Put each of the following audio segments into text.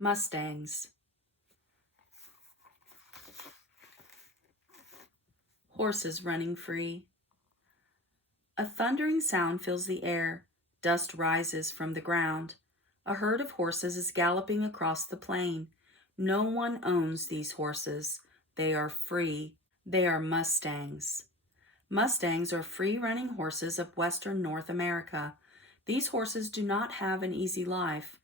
Mustangs. Horses running free. A thundering sound fills the air. Dust rises from the ground. A herd of horses is galloping across the plain. No one owns these horses. They are free. They are mustangs. Mustangs are free-running horses of western North America. These horses do not have an easy life.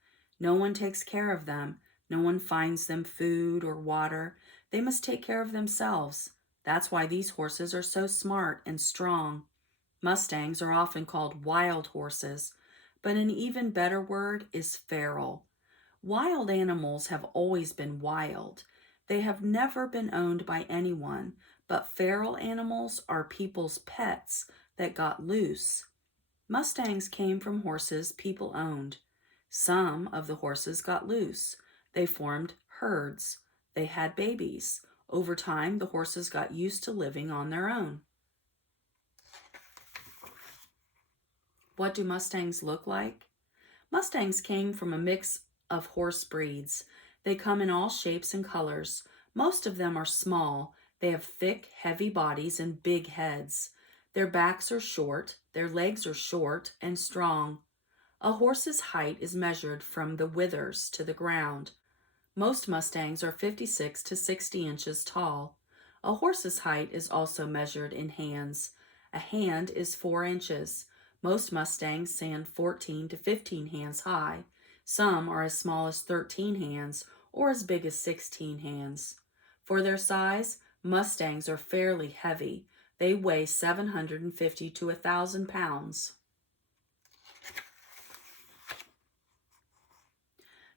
No one takes care of them. No one finds them food or water. They must take care of themselves. That's why these horses are so smart and strong. Mustangs are often called wild horses, but an even better word is feral. Wild animals have always been wild. They have never been owned by anyone, but feral animals are people's pets that got loose. Mustangs came from horses people owned. Some of the horses got loose. They formed herds. They had babies. Over time, the horses got used to living on their own. What do Mustangs look like? Mustangs came from a mix of horse breeds. They come in all shapes and colors. Most of them are small. They have thick, heavy bodies and big heads. Their backs are short. Their legs are short and strong. A horse's height is measured from the withers to the ground. Most Mustangs are 56 to 60 inches tall. A horse's height is also measured in hands. A hand is 4 inches. Most Mustangs stand 14 to 15 hands high. Some are as small as 13 hands or as big as 16 hands. For their size, Mustangs are fairly heavy. They weigh 750 to 1,000 pounds.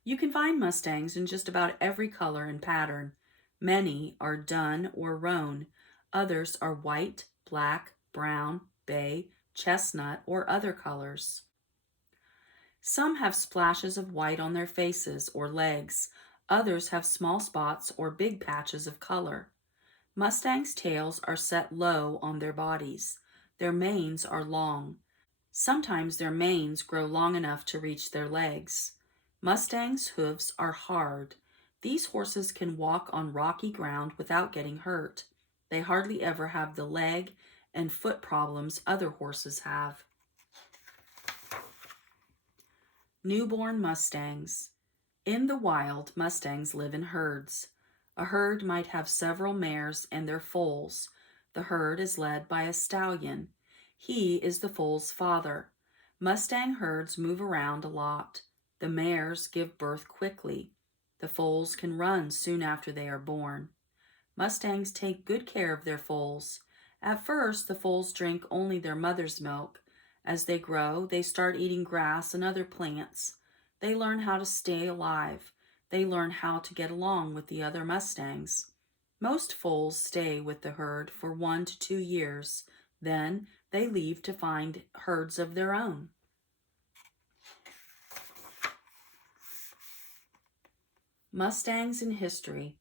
You can find Mustangs in just about every color and pattern. Many are dun or roan. Others are white, black, brown, bay, chestnut, or other colors. Some have splashes of white on their faces or legs. Others have small spots or big patches of color. Mustangs' tails are set low on their bodies. Their manes are long. Sometimes their manes grow long enough to reach their legs. Mustangs' hooves are hard. These horses can walk on rocky ground without getting hurt. They hardly ever have the leg and foot problems other horses have. Newborn Mustangs. In the wild, Mustangs live in herds. A herd might have several mares and their foals. The herd is led by a stallion. He is the foal's father. Mustang herds move around a lot. The mares give birth quickly. The foals can run soon after they are born. Mustangs take good care of their foals. At first, the foals drink only their mother's milk. As they grow, they start eating grass and other plants. They learn how to stay alive. They learn how to get along with the other Mustangs. Most foals stay with the herd for 1 to 2 years. Then they leave to find herds of their own. Mustangs in history.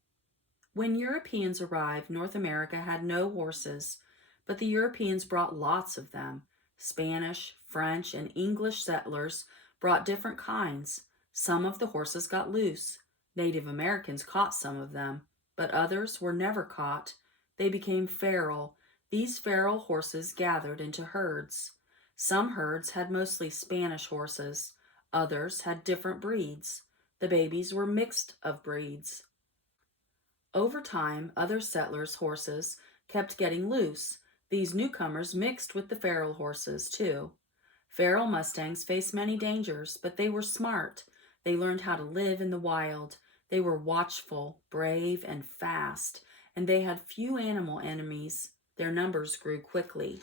When Europeans arrived, North America had no horses, but the Europeans brought lots of them. Spanish, French, and English settlers brought different kinds. Some of the horses got loose. Native Americans caught some of them, but others were never caught. They became feral. These feral horses gathered into herds. Some herds had mostly Spanish horses. Others had different breeds. The babies were mixed of breeds. Over time, other settlers' horses kept getting loose. These newcomers mixed with the feral horses, too. Feral Mustangs faced many dangers, but they were smart. They learned how to live in the wild. They were watchful, brave, and fast, and they had few animal enemies. Their numbers grew quickly.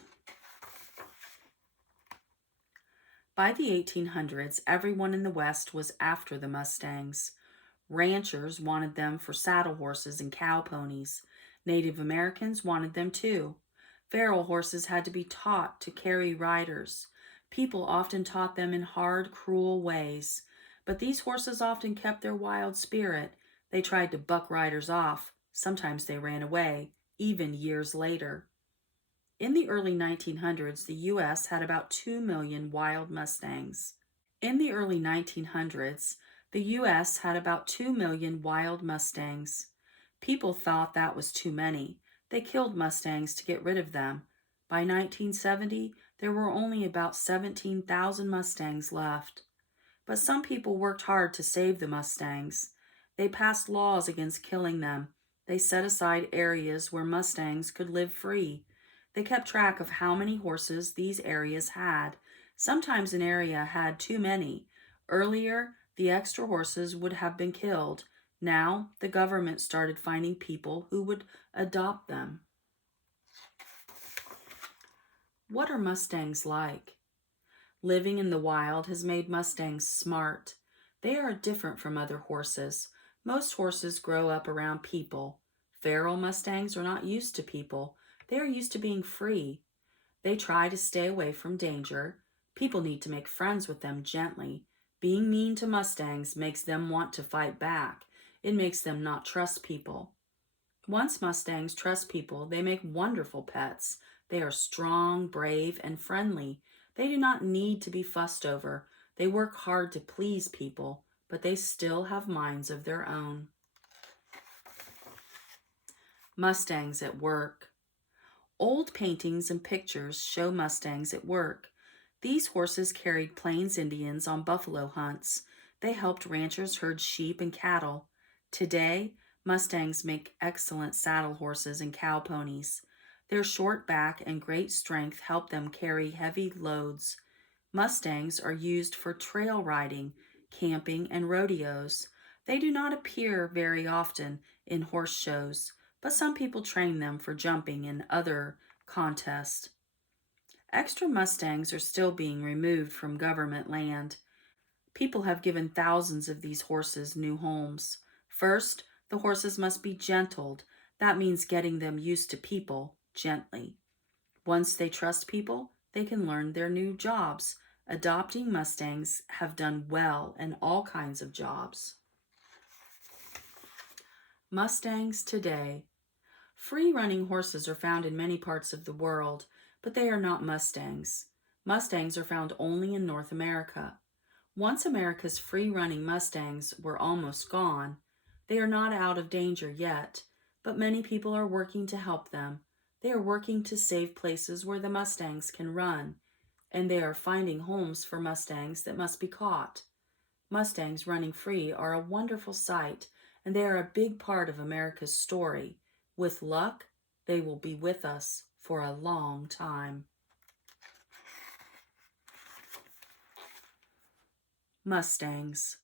By the 1800s, everyone in the West was after the Mustangs. Ranchers wanted them for saddle horses and cow ponies. Native Americans wanted them too. Feral horses had to be taught to carry riders. People often taught them in hard, cruel ways. But these horses often kept their wild spirit. They tried to buck riders off. Sometimes they ran away, even years later. In the early 1900s, the U.S. had about 2 million wild Mustangs. In the early 1900s, The U.S. had about 2 million wild Mustangs. People thought that was too many. They killed Mustangs to get rid of them. By 1970, there were only about 17,000 Mustangs left. But some people worked hard to save the Mustangs. They passed laws against killing them. They set aside areas where Mustangs could live free. They kept track of how many horses these areas had. Sometimes an area had too many. Earlier, the extra horses would have been killed. Now, the government started finding people who would adopt them. What are Mustangs like? Living in the wild has made Mustangs smart. They are different from other horses. Most horses grow up around people. Feral Mustangs are not used to people. They are used to being free. They try to stay away from danger. People need to make friends with them gently. Being mean to Mustangs makes them want to fight back. It makes them not trust people. Once Mustangs trust people, they make wonderful pets. They are strong, brave, and friendly. They do not need to be fussed over. They work hard to please people, but they still have minds of their own. Mustangs at work. Old paintings and pictures show Mustangs at work. These horses carried Plains Indians on buffalo hunts. They helped ranchers herd sheep and cattle. Today, Mustangs make excellent saddle horses and cow ponies. Their short back and great strength help them carry heavy loads. Mustangs are used for trail riding, camping, and rodeos. They do not appear very often in horse shows, but some people train them for jumping and other contests. Extra Mustangs are still being removed from government land. People have given thousands of these horses new homes. First, the horses must be gentled. That means getting them used to people gently. Once they trust people, they can learn their new jobs. Adopting Mustangs have done well in all kinds of jobs. Mustangs today. Free-running horses are found in many parts of the world, but they are not Mustangs. Mustangs are found only in North America. Once America's free-running Mustangs were almost gone. They are not out of danger yet, but many people are working to help them. They are working to save places where the Mustangs can run, and they are finding homes for Mustangs that must be caught. Mustangs running free are a wonderful sight, and they are a big part of America's story. With luck, they will be with us for a long time. Mustangs.